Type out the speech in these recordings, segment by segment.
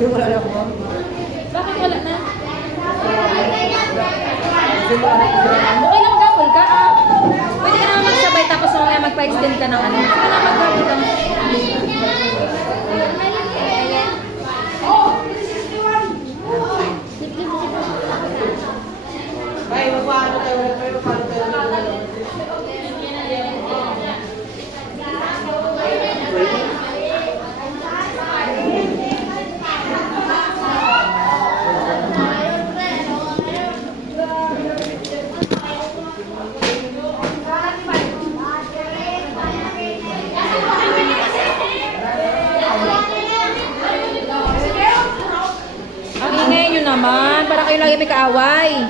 Wala na ako. Bakit wala na? Simula na ako. Okay lang gapol ka Pwede ka naman magsabay tapos mamaya magpa-extend ka ng ano. Pwede ka naman maggapol ka. Ay, magpaano tayo. Magpaano tayo. Ang ingay nyo naman. Para kayo lagi may kaaway.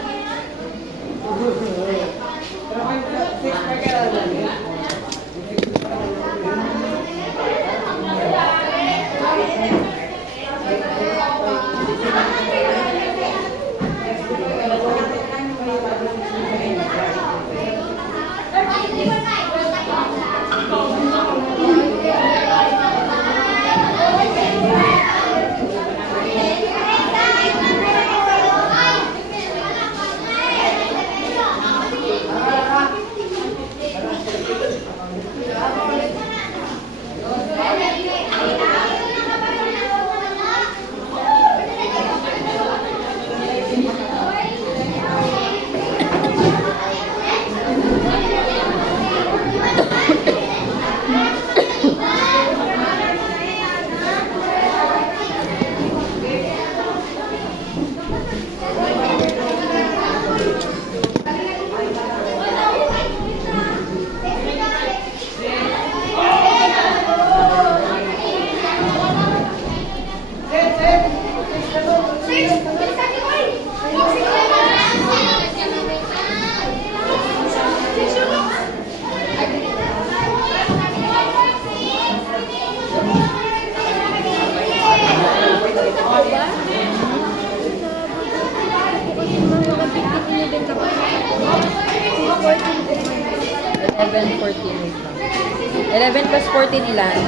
Wait lang. 11 plus 14 ilan?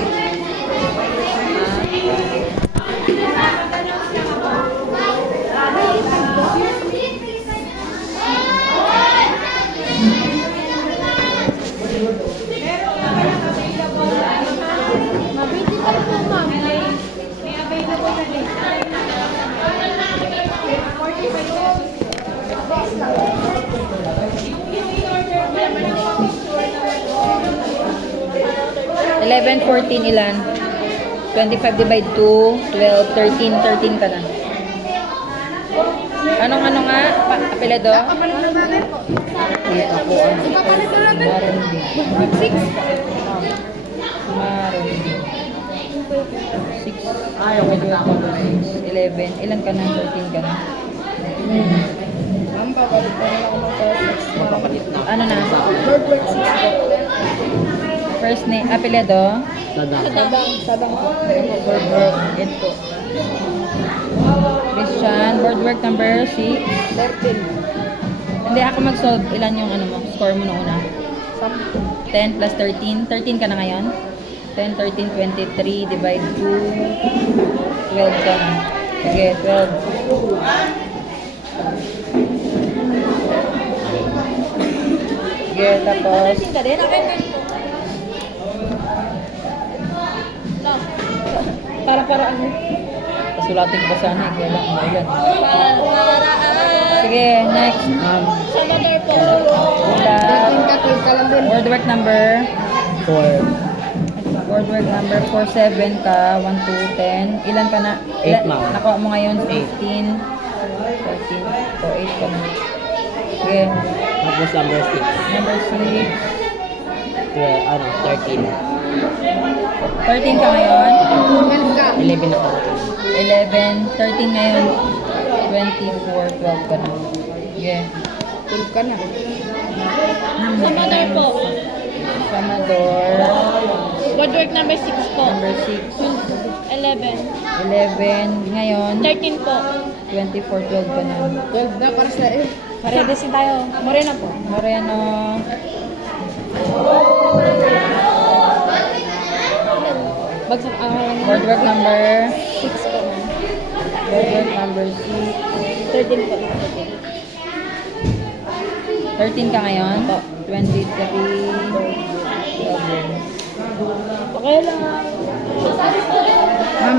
Mabiti ka po, ma'am. May available na din. 11, 14 ilan? 25 divide 2, 12, 13, 13 ka na. Anong ano nga? Apelado? Kapalit na natin po. Kita ko ano. Kapalit na natin. Marundi. 6. Marundi. 6. Ay, okay na ako. 11. Ilan ka na? 13 ka na. Ma'am, papalit na ako Mapapalit na. Ano na? Lord work 6 po. First name, apelado? Sadang. Sabang po. Board work. Ito. Christian. Board work number 6. 13. Hindi ako mag-solve. Ilan yung ano mo? Score mo na una? 10 10. plus 13. 13 ka na ngayon? 10, 13, 23. Divide 2. 12 ka na. Sige, 12. Sige, tapos... ka din? Akin din po. Para ano? Pasulatin ko pa sana eh. Kaya lang, yan. Paraan. Sige, next. Salvador po. Ula. 13 ka, 12 ka lang din. Word work number. 4. Word work number 4, 7 ka. 1, 2, 10. Ilan ka na? 8, ma'am. Nakuha mo ngayon? 8. 15. 13. So, 8 ka na. Sige. Tapos number 6. Number 6. 13. 13 ka ngayon? 12 ka. 11 ako. 11. 13 ngayon. 24. 12 ka na. Sige. 12 ka na. Salvador po. Salvador. Word work number 6 po. Number 6. 11. 11. Ngayon. 13 po. 24. 12 ka na. 12 na para sa eh. Paredes din tayo. Morena po. Moreno. Bagsak Board work number 6 po. Boardwork number 6. 13 po. 13 ka ngayon? 23. 11. Okay lang. Ma'am, Ma'am,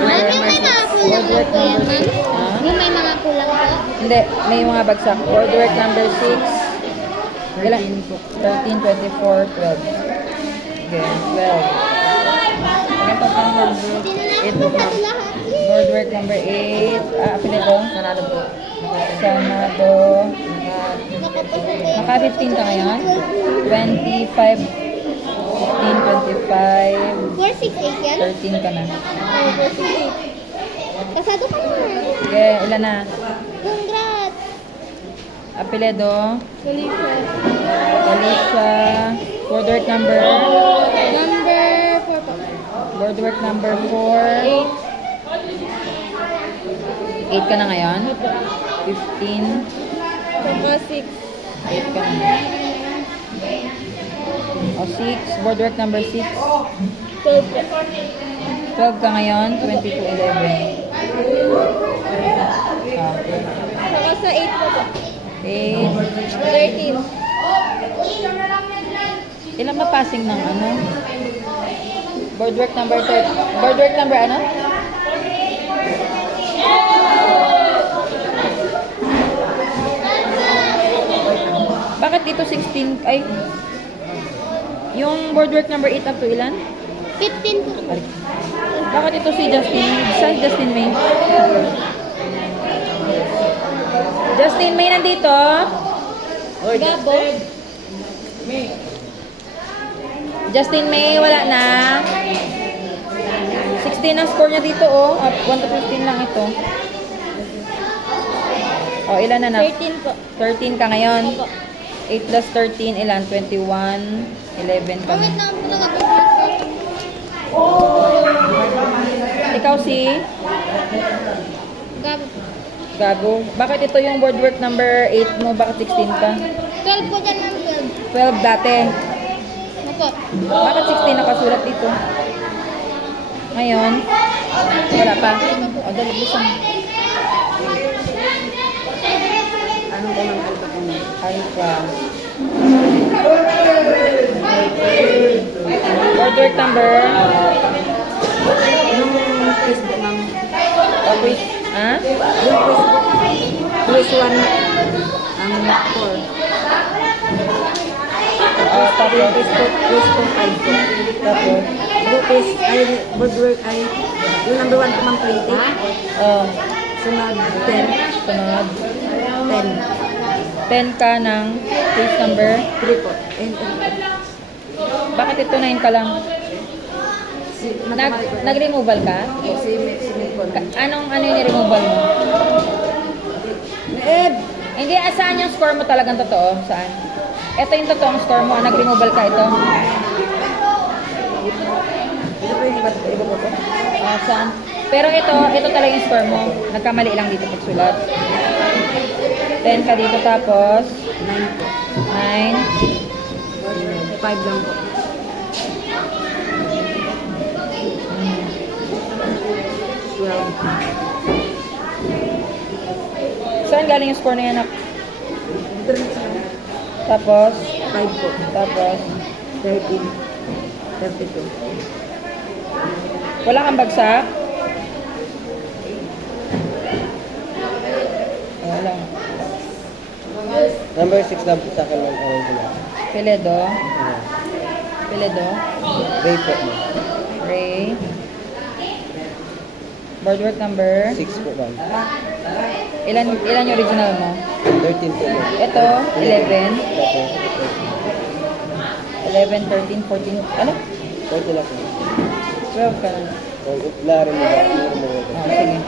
yung may mga kulang po po yan, ma'am? Ah? Yung may mga kulang po? Hindi, may mga bagsak. Boardwork number 6. Ilan? 13, 24, 12. Okay, 12. Ganito pang boardwork. Ito po lahat. Boardwork number 8. Apelido? Sanado po. Sanado. Naku po sa Naka 15 ka ngayon? 25, 15, 25, 468 yan? 13 ka na. Oo, 468. Kasado ka naman. Sige, ilan na? Congrats. Apelido? Felicia. Alicia. Boardwork number? Number 4 po. Boardwork number 4. 8 ka na ngayon? 15. Saka 6. 8 ka na. O, 6. Boardwork number 6. 12 po. 12 ka ngayon? 22, 11. Okay. Saka sa 8 po po. 8. 13. Ilan mapasing ng ano? Boardwork number 3. Boardwork number ano? Bakit dito 16? Ay, yung boardwork number 8 up to ilan? 15 po. Bakit ito si Justin? Saan si Justin May? Justin May nandito? Gabo. Justin May, wala na. 16 ang score niya dito, oh. At 1 to 15 lang ito. Oh, ilan na na? 13 po. 13 ka ngayon. Opo. 8 plus 13, ilan? 21, 11 ka Wait na. lang po lang ako. Ikaw si Gabo po. Gago. Bakit ito yung boardwork number 8 mo? Bakit 16 ka? 12 po dyan ng 12 dati. 12. Opo. Bakit 16 nakasulat dito? Ngayon? Wala pa. O, dali, bisan. anong unang alba ko na? Alpha. Boardwork number? Yung Facebook, ma'am. Okay. Ha? Yung Facebook, plus 1, ang 4. Tapos, Yung Facebook, plus 5 po. tapos, Group is, ay, boardwork ay, yung number 1 po, ma'am, 20. Sunod, 10. sunod. 10. 10 ka ng case number. 3 po. And, Bakit ito 9 ka lang? Nag-removal ka? si Nicole. Anong ano yung removal mo? Ed! Hindi, saan yung score mo talagang totoo? Saan? Ito yung totoong score mo. Nag-removal ka ito? Ito po yung iba po po. Saan? Pero ito talaga yung score mo. Nagkamali lang dito pagsulat. 10 ka dito tapos 9 po. 9. 5 lang po. 12. Saan galing yung score na yan? Anak? Ito rin siya. Tapos, 5 po. tapos, 13. 32. wala kang bagsak? Wala. Number 6 lang po sa akin ng original. Peledo. Peledo. Ray po, ma'am. Ray. Boardwork number. 6 po, ma'am. Ilan yung original mo? 13 po, ma'am. Ito, 11. Tapos, 11, 13, 14. Ano? 40 lang po. 12 ka na. Larin mo ba? Ah, sige.